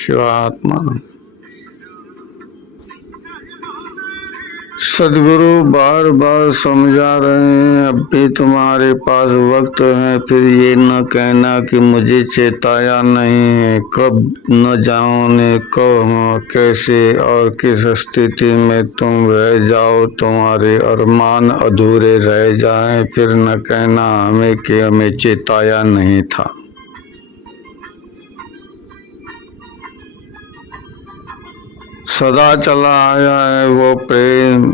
शिवात्मा। सदगुरु बार बार समझा रहे हैं, अब भी तुम्हारे पास वक्त है, फिर ये न कहना कि मुझे चेताया नहीं है। कब न जाने कब कैसे और किस स्थिति में तुम रह जाओ, तुम्हारे अरमान अधूरे रह जाएं, फिर न कहना हमें कि हमें चेताया नहीं था। सदा चला आया है वो प्रेम,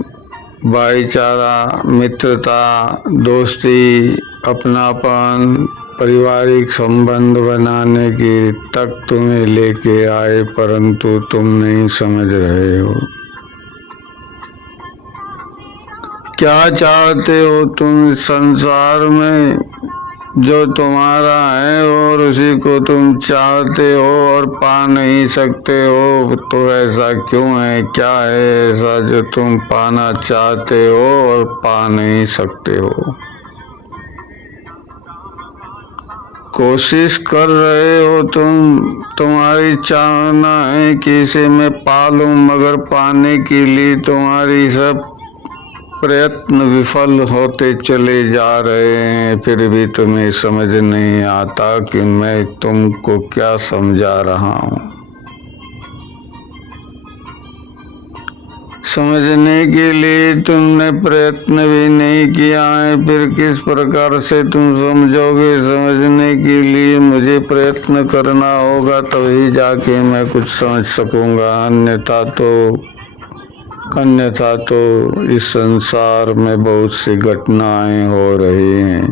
भाईचारा, मित्रता, दोस्ती, अपनापन, पारिवारिक संबंध बनाने की तक तुम्हें लेके आए, परंतु तुम नहीं समझ रहे हो। क्या चाहते हो तुम इस संसार में? जो तुम्हारा है और उसी को तुम चाहते हो और पा नहीं सकते हो, तो ऐसा क्यों है? क्या है ऐसा जो तुम पाना चाहते हो और पा नहीं सकते हो? कोशिश कर रहे हो तुम, तुम्हारी चाहना है कि इसे मैं पा लूं, मगर पाने के लिए तुम्हारी सब प्रयत्न विफल होते चले जा रहे हैं। फिर भी तुम्हें समझ नहीं आता कि मैं तुमको क्या समझा रहा हूँ। समझने के लिए तुमने प्रयत्न भी नहीं किया है, फिर किस प्रकार से तुम समझोगे? समझने के लिए मुझे प्रयत्न करना होगा, तभी जाके मैं कुछ समझ सकूंगा। अन्यथा तो इस संसार में बहुत सी घटनाएं हो रही हैं।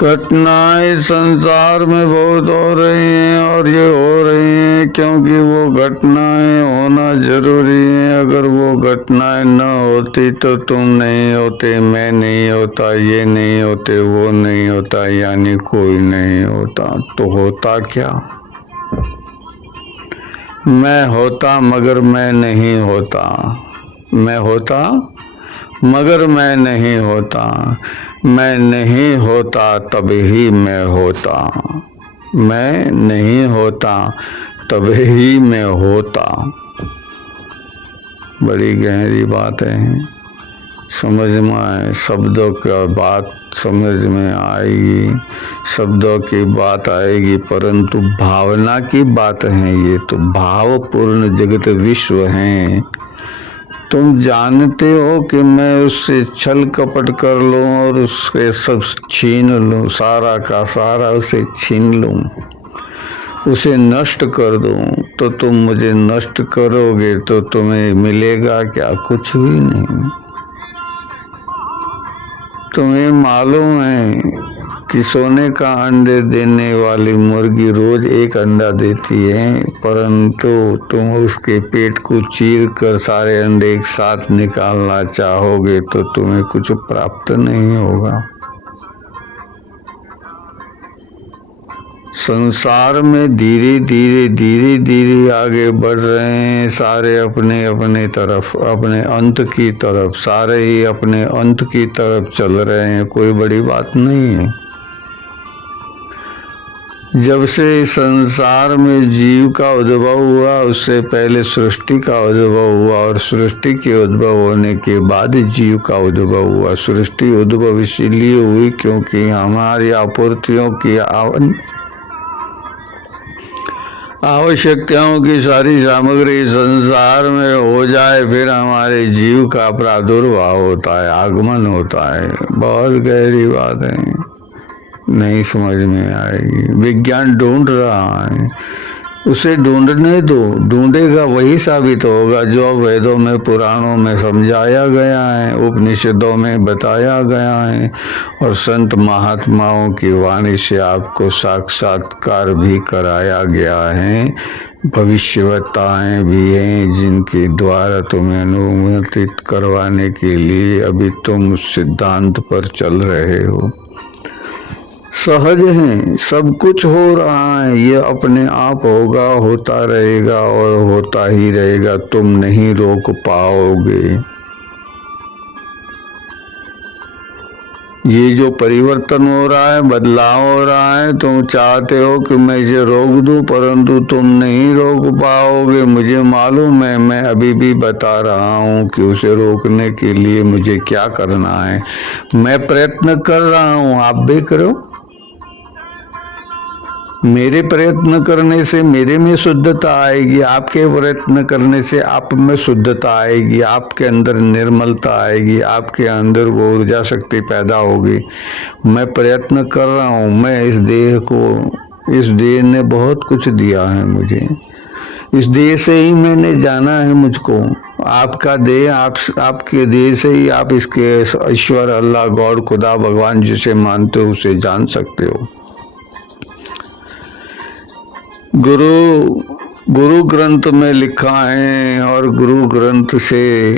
घटनाएं संसार में बहुत हो रही हैं, और ये हो रही हैं क्योंकि वो घटनाएं होना जरूरी है। अगर वो घटनाएं न होती तो तुम नहीं होते, मैं नहीं होता, ये नहीं होते, वो नहीं होता, यानी कोई नहीं होता। तो होता क्या? मैं होता मगर मैं नहीं होता। मैं होता मगर मैं नहीं होता। मैं नहीं होता तभी मैं होता। मैं नहीं होता तभी मैं होता। बड़ी गहरी बात है, समझ में आए। शब्दों का बात समझ में आएगी, शब्दों की बात आएगी, परंतु भावना की बात है। ये तो भावपूर्ण जगत विश्व है। तुम जानते हो कि मैं उससे छल कपट कर लूं और उसके सब छीन लूं, सारा का सारा उसे छीन लूं, उसे नष्ट कर दूं, तो तुम मुझे नष्ट करोगे तो तुम्हें मिलेगा क्या? कुछ भी नहीं। तुम्हें मालूम है कि सोने का अंडे देने वाली मुर्गी रोज एक अंडा देती है, परंतु तुम उसके पेट को चीर कर सारे अंडे एक साथ निकालना चाहोगे तो तुम्हें कुछ प्राप्त नहीं होगा। संसार में धीरे धीरे आगे बढ़ रहे हैं सारे, अपने अपने तरफ, अपने अंत की तरफ। सारे ही अपने अंत की तरफ चल रहे हैं, कोई बड़ी बात नहीं है। जब से संसार में जीव का उद्भव हुआ, उससे पहले सृष्टि का उद्भव हुआ, और सृष्टि के उद्भव होने के बाद जीव का उद्भव हुआ। सृष्टि उद्भव इसीलिए हुई क्योंकि हमारी आपूर्तियों की आवश्यकताओं की सारी सामग्री संसार में हो जाए, फिर हमारे जीव का प्रादुर्भाव होता है, आगमन होता है। बहुत गहरी बात है, नहीं समझ में आएगी। विज्ञान ढूंढ रहा है, उसे ढूंढने दो, ढूंढेगा वही साबित होगा जो वेदों में, पुराणों में समझाया गया है, उपनिषदों में बताया गया है, और संत महात्माओं की वाणी से आपको साक्षात्कार भी कराया गया है। भविष्यवक्ताएं भी हैं जिनके द्वारा तुम्हें अनुमोदित करवाने के लिए अभी तुम उस सिद्धांत पर चल रहे हो। सहज है, सब कुछ हो रहा है, ये अपने आप होगा, होता रहेगा और होता ही रहेगा। तुम नहीं रोक पाओगे। ये जो परिवर्तन हो रहा है, बदलाव हो रहा है, तुम चाहते हो कि मैं इसे रोक दूं, परंतु तुम नहीं रोक पाओगे। मुझे मालूम है, मैं अभी भी बता रहा हूं कि उसे रोकने के लिए मुझे क्या करना है। मैं प्रयत्न कर रहा हूं, आप भी करो। मेरे प्रयत्न करने से मेरे में शुद्धता आएगी, आपके प्रयत्न करने से आप में शुद्धता आएगी, आपके अंदर निर्मलता आएगी, आपके अंदर वो ऊर्जा शक्ति पैदा होगी। मैं प्रयत्न कर रहा हूँ। मैं इस देह को, इस देह ने बहुत कुछ दिया है मुझे, इस देह से ही मैंने जाना है मुझको। आपका देह, आपके देह से ही आप इसके ईश्वर, अल्लाह, गॉड, खुदा, भगवान जिसे मानते हो उसे जान सकते हो। गुरु ग्रंथ में लिखा है और गुरु ग्रंथ से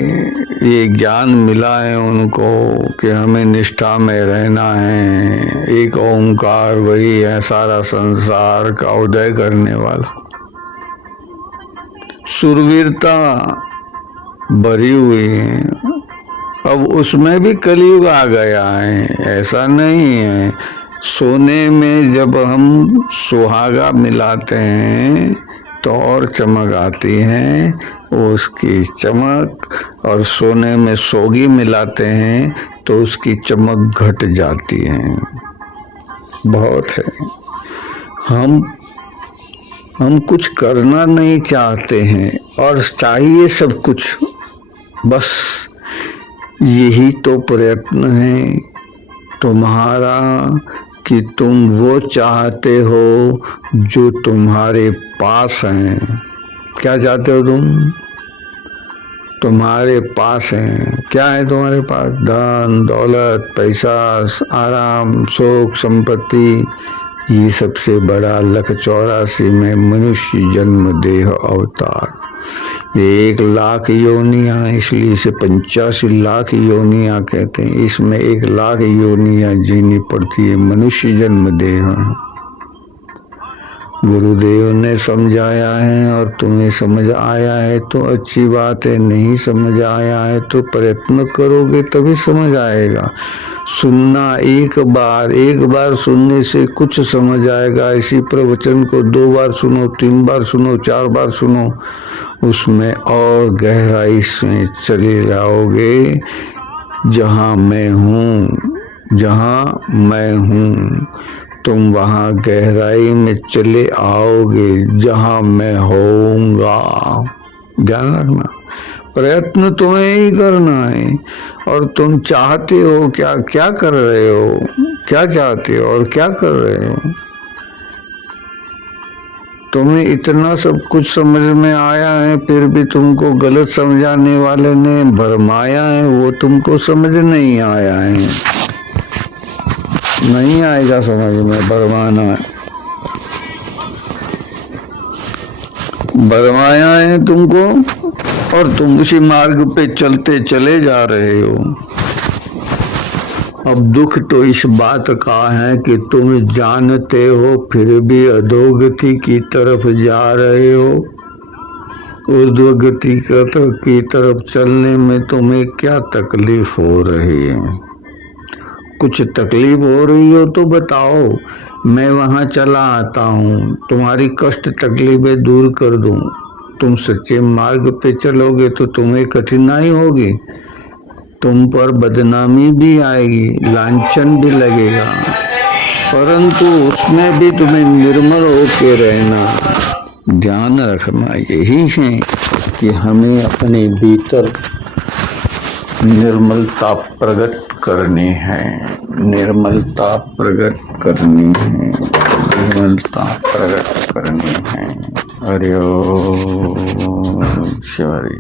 ये ज्ञान मिला है उनको कि हमें निष्ठा में रहना है। एक ओंकार वही है सारा संसार का उदय करने वाला। शूरवीरता भरी हुई है। अब उसमें भी कलयुग आ गया है, ऐसा नहीं है। सोने में जब हम सुहागा मिलाते हैं तो और चमक आती है उसकी चमक, और सोने में सोगी मिलाते हैं तो उसकी चमक घट जाती है। बहुत है। हम कुछ करना नहीं चाहते हैं और चाहिए सब कुछ, बस यही तो प्रयत्न है तुम्हारा कि तुम वो चाहते हो जो तुम्हारे पास है। क्या चाहते हो तुम? तुम्हारे पास है। क्या है तुम्हारे पास? धन, दौलत, पैसा, आराम, सुख, संपत्ति। ये सबसे बड़ा 184 में मनुष्य जन्म देह अवतार। 1,00,000 योनियां, इसलिए इसे 85 लाख योनियां कहते हैं। इसमें 1,00,000 योनियां जीनी पड़ती है मनुष्य जन्म देह। गुरुदेव ने समझाया है और तुम्हें समझ आया है तो अच्छी बात है, नहीं समझ आया है तो प्रयत्न करोगे तभी समझ आएगा। सुनना एक बार सुनने से कुछ समझ आएगा। इसी प्रवचन को 2 बार सुनो, 3 बार सुनो, 4 बार सुनो, उसमें और गहराई से चले जाओगे। जहाँ मैं हूँ तुम वहाँ गहराई में चले आओगे जहाँ मैं होऊंगा। ध्यान रखना, प्रयत्न तुम्हें ही करना है। और तुम चाहते हो क्या, क्या कर रहे हो, क्या चाहते हो और क्या कर रहे हो? तुम्हें इतना सब कुछ समझ में आया है, फिर भी तुमको गलत समझाने वाले ने भरमाया है, वो तुमको समझ नहीं आया है। नहीं आएगा समझ में, भरमाया है तुमको और तुम उसी मार्ग पे चलते चले जा रहे हो। अब दुख तो इस बात का है कि तुम जानते हो फिर भी अधोगति की तरफ जा रहे हो। ऊर्ध्वगति की तरफ चलने में तुम्हें क्या तकलीफ हो रही है? कुछ तकलीफ हो रही हो तो बताओ, मैं वहाँ चला आता हूँ, तुम्हारी कष्ट तकलीफें दूर कर दूँ। तुम सच्चे मार्ग पे चलोगे तो तुम्हें कठिनाई होगी, तुम पर बदनामी भी आएगी, लांछन भी लगेगा, परंतु उसमें भी तुम्हें निर्मल होके रहना। ध्यान रखना यही है कि हमें अपने भीतर निर्मलता प्रकट करनी है, निर्मलता प्रकट करनी है, निर्मलता प्रकट करनी है। हरि ओम। शिव हरि।